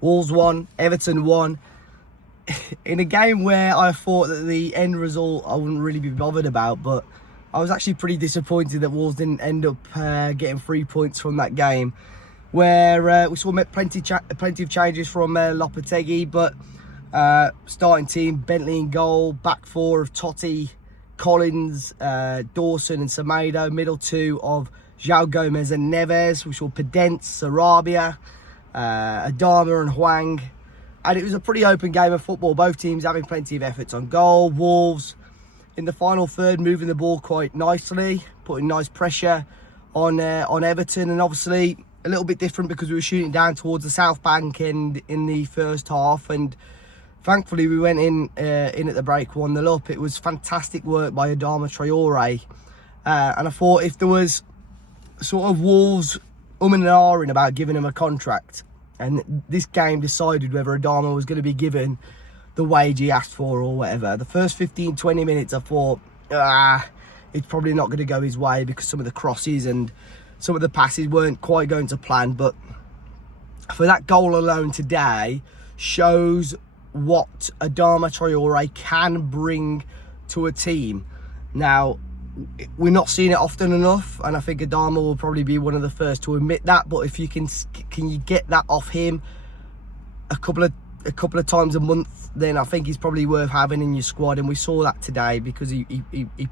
Wolves won, Everton won. In a game where I thought that the end result I wouldn't really be bothered about, but I was actually pretty disappointed that Wolves didn't end up getting 3 points from that game, where we saw plenty of changes from Lopetegui, but starting team, Bentley in goal, back four of Totti, Collins, Dawson and Semedo, middle two of João Gomez and Neves. We saw Pedence, Sarabia, Adama and Hwang. And it was a pretty open game of football, both teams having plenty of efforts on goal. Wolves, in the final third, moving the ball quite nicely, putting nice pressure on Everton. And obviously, a little bit different because we were shooting down towards the South Bank in the first half. And thankfully, we went in at the break 1-0 up. It was fantastic work by Adama Traore. And I thought if there was sort of Wolves and ahhing about giving him a contract, and this game decided whether Adama was going to be given the wage he asked for or whatever. The first 15-20 minutes I thought, it's probably not going to go his way because some of the crosses and some of the passes weren't quite going to plan. But for that goal alone today shows what Adama Traore can bring to a team. Now, we're not seeing it often enough, and I think Adama will probably be one of the first to admit that. But if you can you get that off him a couple of times a month, then I think he's probably worth having in your squad. And we saw that today because he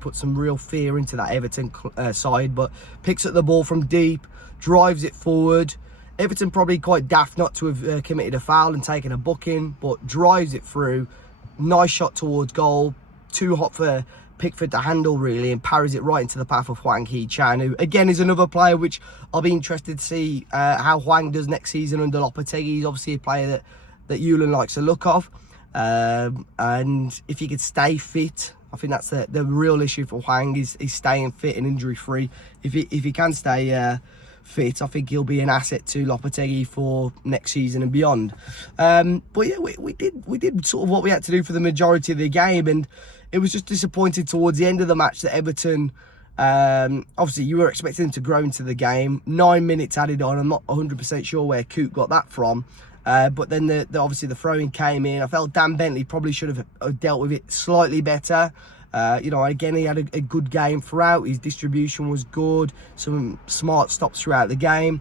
put some real fear into that Everton side. But picks up the ball from deep, drives it forward. Everton probably quite daft not to have committed a foul and taken a booking, but drives it through. Nice shot towards goal. Too hot for Pickford to handle, really, and parries it right into the path of Hwang Hee-chan, who again is another player which I'll be interested to see how Hwang does next season under Lopetegui. He's obviously a player that Julen likes the look of, and if he could stay fit, I think that's the real issue for Hwang is staying fit and injury free. If he can stay fit, I think he'll be an asset to Lopetegui for next season and beyond. But yeah, we did sort of what we had to do for the majority of the game, and it was just disappointed towards the end of the match that Everton, obviously you were expecting them to grow into the game. 9 minutes added on. I'm not 100% sure where Coop got that from. But then obviously the throw-in came in. I felt Dan Bentley probably should have dealt with it slightly better. Again, he had a good game throughout. His distribution was good. Some smart stops throughout the game.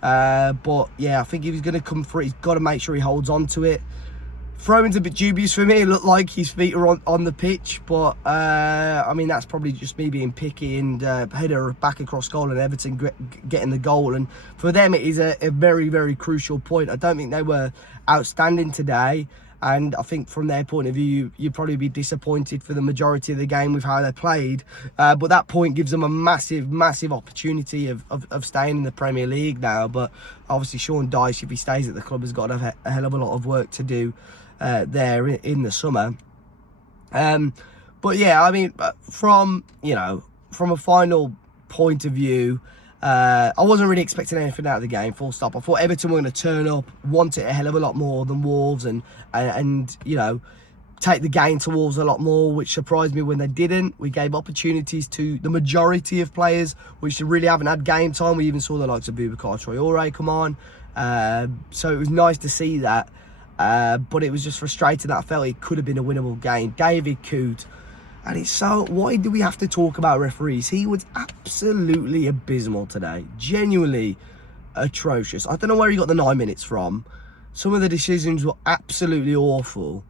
But yeah, I think if he's going to come for it, he's got to make sure he holds on to it. Throw-in's a bit dubious for me. It looked like his feet are on the pitch, but I mean, that's probably just me being picky, and header back across goal and Everton getting the goal. And for them, it is a very, very crucial point. I don't think they were outstanding today, and I think from their point of view, you'd probably be disappointed for the majority of the game with how they played. But that point gives them a massive, massive opportunity of staying in the Premier League now. But obviously, Sean Dyche, if he stays at the club, has got a hell of a lot of work to do there in the summer. But yeah, I mean, from a final point of view, I wasn't really expecting anything out of the game, full stop. I thought Everton were going to turn up, want it a hell of a lot more than Wolves, and take the game to Wolves a lot more, which surprised me when they didn't. We gave opportunities to the majority of players, which really haven't had game time. We even saw the likes of Boubacar Traore come on. So it was nice to see that. But it was just frustrating that I felt it could have been a winnable game. David Coote, and it's so, why do we have to talk about referees? He was absolutely abysmal today, genuinely atrocious. I don't know where he got the 9 minutes from. Some of the decisions were absolutely awful.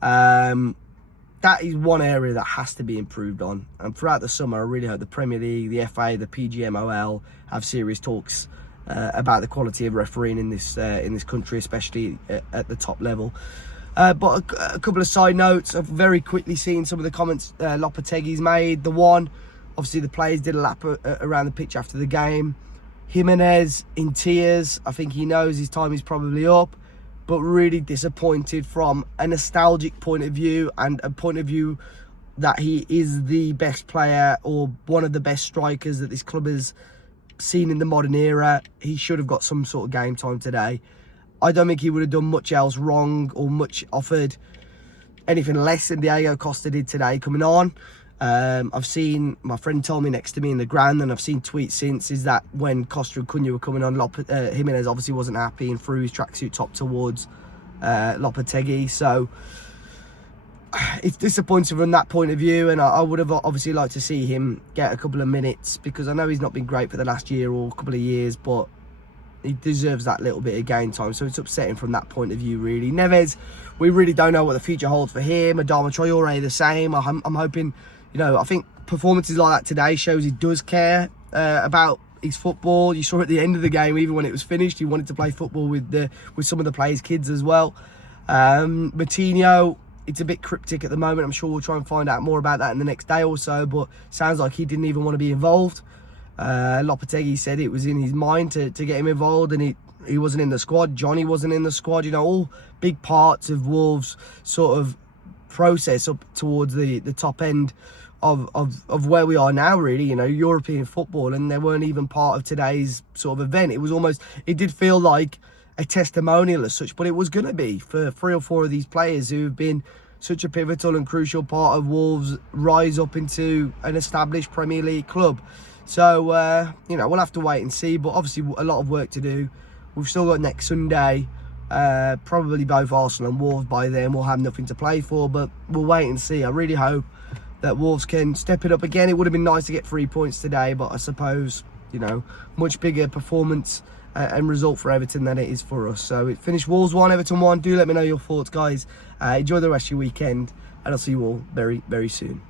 That is one area that has to be improved on, and throughout the summer I really hope the Premier League, the FA, the PGMOL have serious talks about the quality of refereeing in this country, especially at the top level. But a couple of side notes. I've very quickly seen some of the comments Lopetegui's made. The one, obviously the players did a lap around the pitch after the game. Jimenez in tears. I think he knows his time is probably up, but really disappointed from a nostalgic point of view, and a point of view that he is the best player or one of the best strikers that this club has seen in the modern era. He should have got some sort of game time today. I don't think he would have done much else wrong or much offered anything less than Diego Costa did today coming on. I've seen, my friend told me next to me in the ground, and I've seen tweets since, is that when Costa and Cunha were coming on, Jimenez obviously wasn't happy and threw his tracksuit top towards Lopetegui. So it's disappointing from that point of view, and I would have obviously liked to see him get a couple of minutes, because I know he's not been great for the last year or a couple of years, but he deserves that little bit of game time. So it's upsetting from that point of view, really. Neves, we really don't know what the future holds for him. Adama Traore the same. I'm hoping, you know, I think performances like that today shows he does care about his football. You saw at the end of the game, even when it was finished, he wanted to play football with some of the players' kids as well. Moutinho, it's a bit cryptic at the moment. I'm sure we'll try and find out more about that in the next day or so, but sounds like he didn't even want to be involved. Lopetegui said it was in his mind to get him involved, and he wasn't in the squad. Johnny wasn't in the squad. You know, all big parts of Wolves' sort of process up towards the top end of where we are now, really, you know, European football, and they weren't even part of today's sort of event. It was almost, it did feel like a testimonial as such, but it was going to be for 3 or 4 of these players who have been such a pivotal and crucial part of Wolves' rise up into an established Premier League club. So, you know, we'll have to wait and see, but obviously a lot of work to do. We've still got next Sunday, probably both Arsenal and Wolves by then. We'll have nothing to play for, but we'll wait and see. I really hope that Wolves can step it up again. It would have been nice to get 3 points today, but I suppose, you know, much bigger performance and result for Everton than it is for us. So it finished Wolves 1, Everton 1. Do let me know your thoughts, guys. Enjoy the rest of your weekend, and I'll see you all very, very soon.